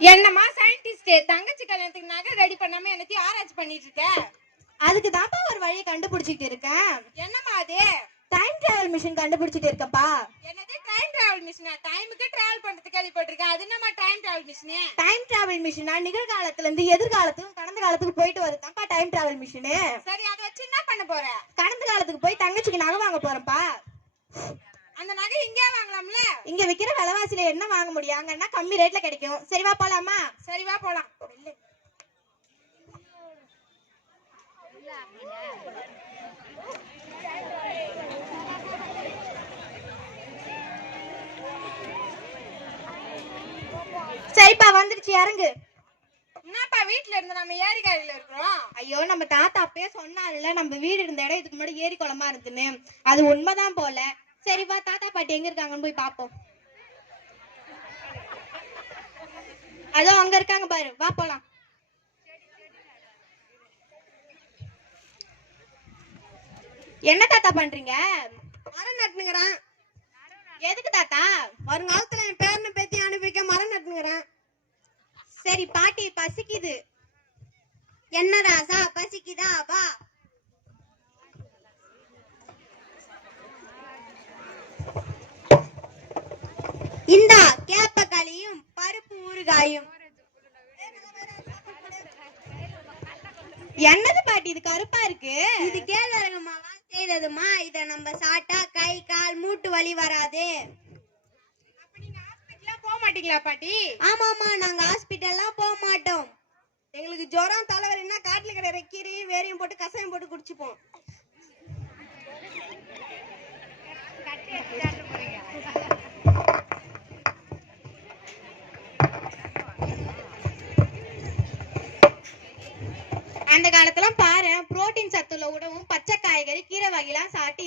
என்னமா சயின்டிஸ்ட் தங்கச்சி கல்யாணத்துக்கு நகை ரெடி பண்ணாம என்னத்தையும் ஆராய்ச்சி பண்ணிட்டு இருக்க? அதுக்கு தான்ப்பா ஒரு வழியை கண்டுபிடிச்சிட்டு இருக்கேன். என்னமா அது? டைம் டிராவல் மிஷின் கண்டுபிடிச்சிட்டு இருக்கப்பா. என்னது டைம் டிராவல் மிஷினா? டைமுக்கு டிராவல் பண்றதுக்கு கேள்விப்பட்டிருக்கேன். அது என்னமா time travel machine? Time travel மிஷினா நிகழ்காலத்துல இருந்து எதிர்காலத்துக்கும் கடந்த காலத்துக்கு போயிட்டு வருதான்ப்பா டைம் டிராவல் மிஷின். சரி, அதை வச்சு என்ன பண்ண போற? கடந்த காலத்துக்கு போய் தங்கச்சிக்கு நகை வாங்க போறப்பா. அந்த நகை இங்கே வாங்கலாம்ல? இங்க விக்கிற விலைவாசியில என்ன வாங்க முடியும்? அங்கன்னா கம்மி ரேட்ல கிடைக்கும். சரிவா போலாமா? சரிவா போலாம். சரிப்பா, வந்துருச்சு, இறங்கு. என்னப்பா வீட்டுல இருந்து நம்ம ஏரிக்காரில இருக்கிறோம்? ஐயோ, நம்ம தாத்தா அப்பயே சொன்னார்ல நம்ம வீடு இருந்த இடம் இதுக்கு முன்னாடி ஏரி குளமா இருக்குன்னு. அது உண்மைதான் போல. சரிப்பா, தாத்தா பாட்டி எங்க இருக்காங்கன்னு போய் பாப்போம். அதோ அங்க இருக்காங்க பாரு, வா போலாம். என்ன தாத்தா பண்றீங்க? மரம் நட்டுங்கிறேன். எதுக்கு தாத்தா? வருங்காலத்துல என் பேரனை பேத்தி அனுப்பிக்க மரம் நட்டுங்கிறேன். சரி பாட்டி, பசிக்குது. என்ன ராசா, பசிக்குதா? வா. இந்தா கேப்பக்களியும் பருப்பு ஊறுகாயும். என்னது பாட்டி இது கருப்பா இருக்கு? இது கேழ்வரகுமாவா செய்ததுமா. இத நம்ம சாப்பிட்டா கை கால் மூட்டு வலி வராது. போக மாட்டீங்களா பாட்டி? ஆமாமா, நாங்க ஹாஸ்பிட்டல்லாம் போக மாட்டோம். எங்களுக்கு ஜுரம் தலைவலின்னா காட்டுல கிடைக்கிற கீரையும் வேரையும் போட்டு கசாயம் போட்டு குடிச்சுப்போம். அந்த காலத்துல பாரு, புரோட்டீன் சத்துள்ள உணவும் பச்சை